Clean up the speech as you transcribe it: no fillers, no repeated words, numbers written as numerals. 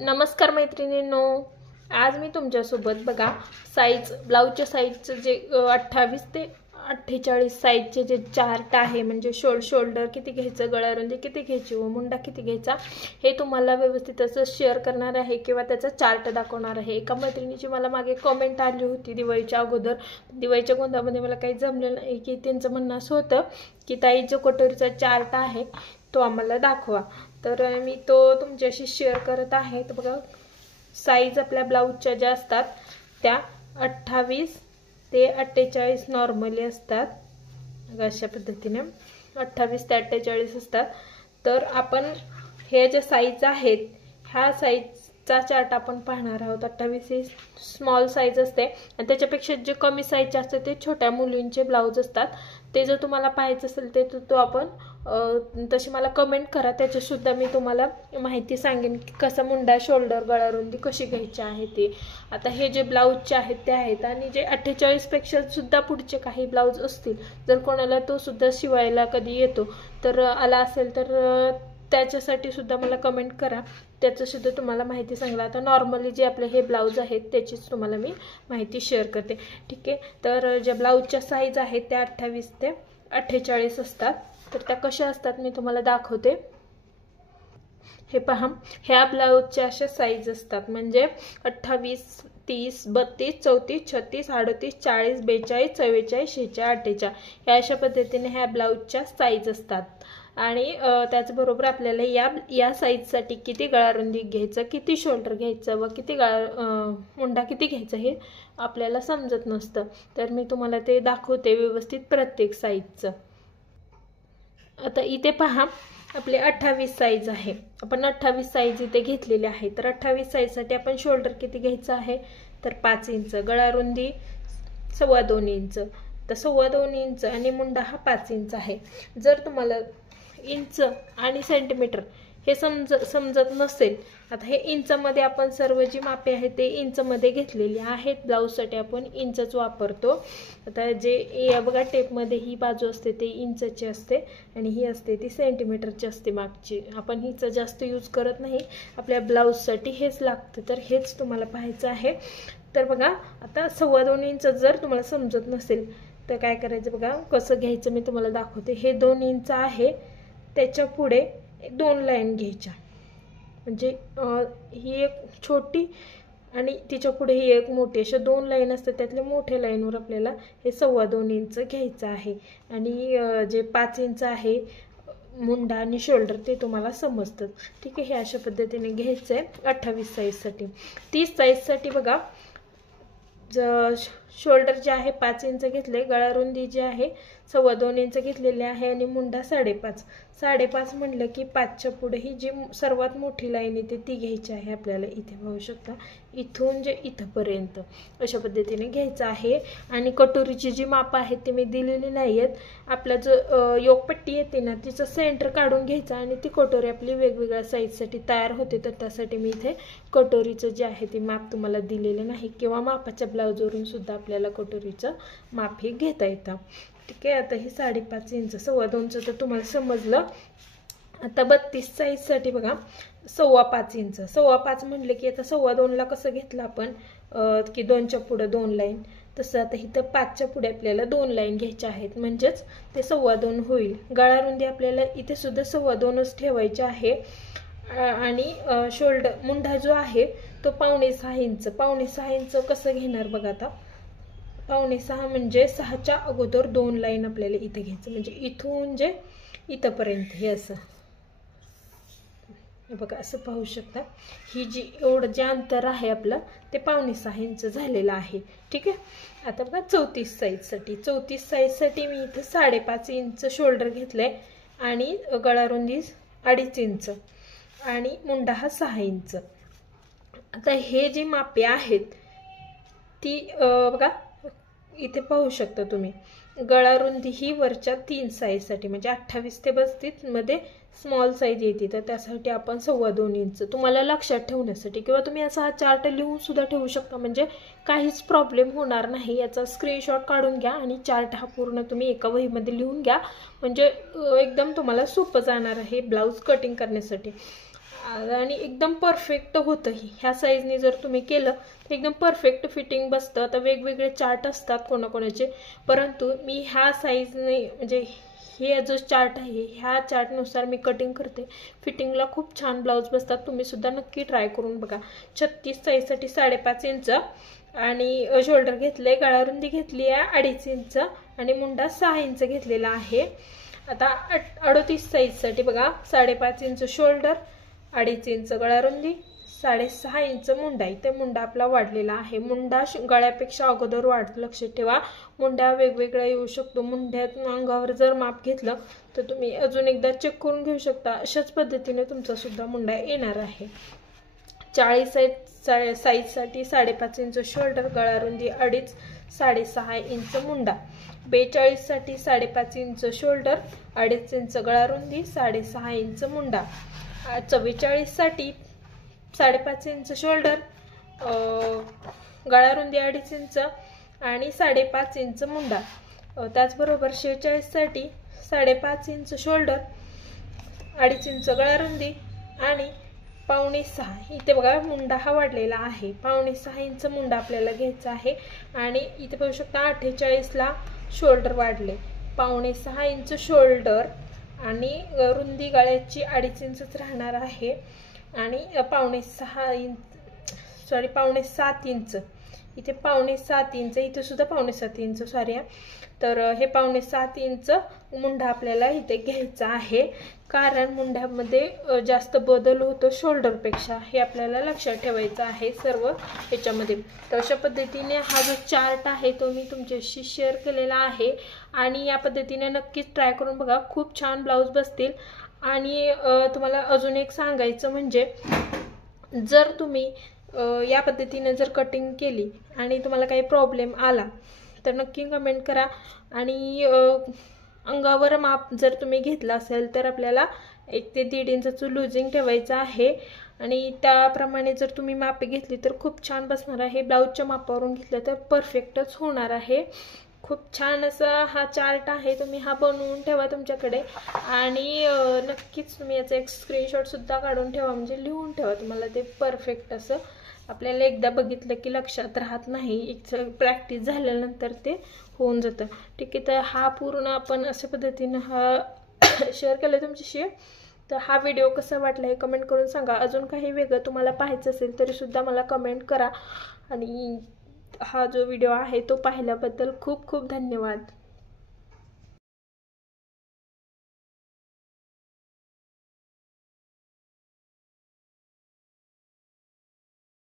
नमस्कार मैत्रिणींनो, आज मी तुमच्यासोबत बघा ब्लाऊजच्या साईजचं जे 28 ते 48 साईजचे जे चार्ट आहे, म्हणजे शोल्डर किती घ्यायचं, गळारुंदी किती घ्यायची व मुंडा किती घ्यायचा हे तुम्हाला व्यवस्थित असं शेअर करणार आहे किंवा त्याचा चार्ट दाखवणार आहे। एका मैत्रिणीची मला मागे कमेंट आली होती दिवाळीच्या अगोदर, दिवाळीच्या गोंधळामध्ये मला काही जमलं नाही की त्यांचं म्हणणं असं होतं की ताई जो कटोरीचा चार्ट आहे तो आम्हाला दाखवा। तर मी तो तुमच्याशी शेअर करत आहे। तर बघा, साईज आपल्या ब्लाऊजच्या ज्या असतात त्या 28 ते 48 नॉर्मली असतात। अशा पद्धतीने 28 ते 48 असतात। तर आपण हे जे साईज आहेत ह्या साईजचा चार्ट आपण पाहणार आहोत। 28 ही स्मॉल साईज असते आणि त्याच्यापेक्षा जे कमी साईजचे असते ते छोट्या मुलींचे ब्लाऊज असतात। ते जर तुम्हाला पाहायचं असेल ते तो आपण तशी मला कमेंट करा, त्याची सुद्धा मी तुम्हाला माहिती सांगेन की कसा मुंडा, शोल्डर, गळारुंदी कशी घ्यायची आहे ते। आता हे जे ब्लाऊजचे आहेत ते आहेत आणि जे 48 पेक्षा सुद्धा पुढचे काही ब्लाऊज असतील, जर कोणाला तो सुद्धा शिवायला कधी येतो तर आला असेल तर त्याच्यासाठी सुद्धा मला कमेंट करा, त्याचं सुद्धा तुम्हाला माहिती सांगला। आता नॉर्मली जे आपले हे ब्लाऊज आहेत त्याचीच तुम्हाला मी माहिती शेअर करते, ठीक आहे। तर ज्या ब्लाऊजच्या साईज आहेत त्या 28 ते 48 असतात। तर त्या कशा असतात मी तुम्हाला दाखवते। हे पहा, ह्या ब्लाऊजच्या अशा साईज असतात, म्हणजे 28, 30, 32, 34, 36, 38, 40, 42, 44, 46, 48 ह्या अशा पद्धतीने ह्या ब्लाऊजच्या साईज असतात। आणि त्याचबरोबर आपल्याला या साईजसाठी किती गळारुंदी घ्यायचं, किती शोल्डर घ्यायचं व किती मुंडा किती घ्यायचं हे आपल्याला समजत नसतं। तर मी तुम्हाला ते दाखवते व्यवस्थित प्रत्येक साईजचं। आता इथे पहा, आपले 28 साईज आहे, आपण 28 साईज इथे घेतलेली आहे। तर 28 साईजसाठी आपण शोल्डर किती घ्यायचं आहे तर 5 इंच, गळारुंदी 2.25 इंच, तर 2.25 इंच आणि मुंडा हा 5 इंच आहे। जर तुम्हाला इंच आणि सेंटीमीटर हे समजत नसेल, आता हे इंचमध्ये आपण सर्व जी मापे आहेत ते इंचमध्ये घेतलेली आहेत। ब्लाऊजसाठी आपण इंचच वापरतो। आता जे बघा, टेपमध्ये ही बाजू असते ते इंचची असते आणि ही असते ती सेंटीमीटरची असते मागची। आपण हिच जास्त यूज करत नाही, आपल्या ब्लाऊजसाठी हेच लागतं, तर हेच तुम्हाला पाहायचं आहे। तर बघा, आता 2.25 इंच जर तुम्हाला समजत नसेल तर काय करायचं बघा, कसं घ्यायचं मी तुम्हाला दाखवते। हे 2 इंच आहे, त्याच्या पुढे 2 लाईन घ्यायच्या, म्हणजे ही एक छोटी आणि तिच्या पुढे ही एक मोठी, अशा 2 लाईन असतात, त्यातल्या मोठ्या लाईनवर आपल्याला हे 2.25 इंच घ्यायचं आहे। आणि जे 5 इंच आहे मुंडा आणि शोल्डर ते तुम्हाला समजतं, ठीक आहे। हे अशा पद्धतीने घ्यायचं आहे 28 साईजसाठी। 30 साईजसाठी बघा, शोल्डर जे आहे 5 इंच घेतले, गळारुंदी जी आहे 2.25 इंच घेतलेली आहे आणि मुंडा 5.5 म्हणलं की 5च्या पुढे ही जी सर्वात मोठी लाईन येते ती घ्यायची आहे आपल्याला। इथे पाहू शकता, इथून जे इथपर्यंत अशा पद्धतीने घ्यायचं आहे। आणि कटोरीची जी माप आहेत ती मी दिलेली नाही आहेत। आपला जो योगपट्टी येते ना तिचं सेंटर काढून घ्यायचं आणि ती कटोरी आपली वेगवेगळ्या साईजसाठी तयार होते। तर त्यासाठी मी इथे कटोरीचं जे आहे ते माप तुम्हाला दिलेलं नाही, किंवा मापाच्या ब्लाऊजवरून सुद्धा आपल्याला कटोरीचं माप हे घेता येतं, ठीक आहे। आता हे 5.5 इंच, 2.25 तर तुम्हाला समजलं। आता 32 साईजसाठी बघा, 5.25 इंच, 5.25 म्हणले की आता 2.25ला कसं घेतलं आपण की 2च्या पुढे 2 लाईन, तसं आता इथं 5च्या पुढे आपल्याला 2 लाईन घ्यायच्या आहेत, म्हणजेच ते 2.25 होईल। गळारुंदी आपल्याला इथे सुद्धा 2.25च ठेवायची आहे। आणि शोल्डर, मुंडा जो आहे तो 5.25 इंच, 5.25 इंच कसं घेणार बघा। आता 5.25 म्हणजे 6च्या अगोदर 2 लाईन आपल्याला इथे घ्यायचं, म्हणजे इथून जे इथपर्यंत हे असं बघा, असं पाहू शकता। ही जी एवढं जे अंतर आहे आपलं ते 5.25 इंच झालेलं आहे, ठीक आहे। आता बघा 34 साईजसाठी मी इथे 5.5 इंच शोल्डर घेतलंय आणि गळारुंदी 2.5 इंच आणि मुंडा हा 6 इंच। आता हे जी मापे आहेत ती बघा, इथे पाहू शकता तुम्ही। गळारुंदी ही वरच्या 3 साईजसाठी, म्हणजे 28 ते 32 मध्ये स्मॉल साईज येते, तर त्यासाठी आपण 2.25 इंच तुम्हाला लक्षात ठेवण्यासाठी, किंवा तुम्ही असा हा चार्ट लिहून सुद्धा ठेवू शकता, म्हणजे काहीच प्रॉब्लेम होणार नाही। याचा स्क्रीनशॉट काढून घ्या आणि चार्ट हा पूर्ण तुम्ही एका वहीमध्ये लिहून घ्या, म्हणजे एकदम तुम्हाला सोपं जाणार आहे ब्लाऊज कटिंग करण्यासाठी। आणि एकदम परफेक्ट होतं. ह्या साईजने जर तुम्ही केलं तर एकदम परफेक्ट फिटिंग बसतं. आता वेगवेगळे चार्ट असतात कोणाकोणाचे, परंतु मी ह्या साईजने म्हणजे हे जो चार्ट आहे ह्या चार्टनुसार मी कटिंग करते. फिटिंगला खूप छान ब्लाऊज बसतात. तुम्ही सुद्धा नक्की ट्राय करून बघा. 36 साईजसाठी 5.5 इंच आणि शोल्डर घेतले, गळारुंदी घेतली आहे 2.5 इंच आणि मुंडा 6 इंच घेतलेला आहे. आता 38 साईजसाठी बघा 5.5 इंच शोल्डर, 2.5 इंच गळारुंदी, 6.5 इंच मुंडा. इथे मुंडा आपला वाढलेला आहे. मुंडा गळ्यापेक्षा अगोदर वाढतो, लक्षात ठेवा. मुंड्या वेगवेगळ्या येऊ शकतो. मुंड्यात अंगावर जर माप घेतलं तर तुम्ही अजून एकदा चेक करून घेऊ शकता. अशाच पद्धतीने तुमचा सुद्धा मुंडा येणार आहे. 40 साईजसाठी 5.5 इंच शोल्डर, गळारुंदी 2.5, 6.5 इंच मुंडा. 42 साठी 5.5 इंच शोल्डर, 2.5 इंच गळारुंदी, 6.5 इंच मुंडा. 44 साठी 5.5 इंच शोल्डर, गळारुंदी 2.5 इंच आणि 5.5 इंच मुंडा. त्याचबरोबर 46 साठी 5.5 इंच शोल्डर, 2.5 इंच गळारुंदी आणि 5.5. इथे बघा मुंडा हा वाढलेला आहे. 5.5 इंच मुंडा आपल्याला घ्यायचा आहे. आणि इथे बघू शकता 48 ला शोल्डर वाढले. 5.5 इंच शोल्डर आणि रुंदी गळ्याची 2.5 इंचच राहणार आहे. आणि 5.5 इंच इथे 5.5 इंच, इथे सुद्धा 5.5 इंच सॉरी. तर हे 5.5 इंच मुंडा आपल्याला इथे घ्यायचा आहे, कारण मुंड्यामध्ये जास्त बदल होतो शोल्डरपेक्षा. हे आपल्याला लक्षात ठेवायचं आहे सर्व ह्याच्यामध्ये. तर अशा पद्धतीने हा जो चार्ट आहे तो मी तुमच्याशी शेअर केलेला आहे. आणि या पद्धतीने नक्कीच ट्राय करून बघा. खूप छान ब्लाऊज बसतील. आणि तुम्हाला अजून एक सांगायचं म्हणजे, जर तुम्ही या पद्धतीने जर कटिंग केली आणि तुम्हाला काही प्रॉब्लेम आला तर नक्की कमेंट करा. आणि अंगावर माप जर तुम्ही घेतला असेल तर आपल्याला 1 ते 1.5 इंचचं लुजिंग ठेवायचं आहे. आणि त्याप्रमाणे जर तुम्ही मापे घेतली तर खूप छान बसणार आहे. ब्लाऊजच्या मापावरून घेतलं तर परफेक्टच होणार आहे. खूप छान असा हा चार्ट आहे. तुम्ही हा बनवून ठेवा तुमच्याकडे. आणि नक्कीच तुम्ही याचा एक स्क्रीनशॉट सुद्धा काढून ठेवा, म्हणजे लिहून ठेवा. तुम्हाला ते परफेक्ट असं आपल्याला एकदा बघितलं की लक्षात राहत नाही. एक प्रॅक्टिस झाल्यानंतर ते होऊन जातं. ठीक आहे. तर हा पूर्ण आपण अशा पद्धतीनं हा शेअर केला तुमच्याशी. तर हा व्हिडिओ कसा वाटला हे कमेंट करून सांगा. अजून काही वेगळं तुम्हाला पाहायचं असेल तरी सुद्धा मला कमेंट करा. आणि हा जो व्हिडिओ आहे तो पाहिल्याबद्दल खूप खूप धन्यवाद.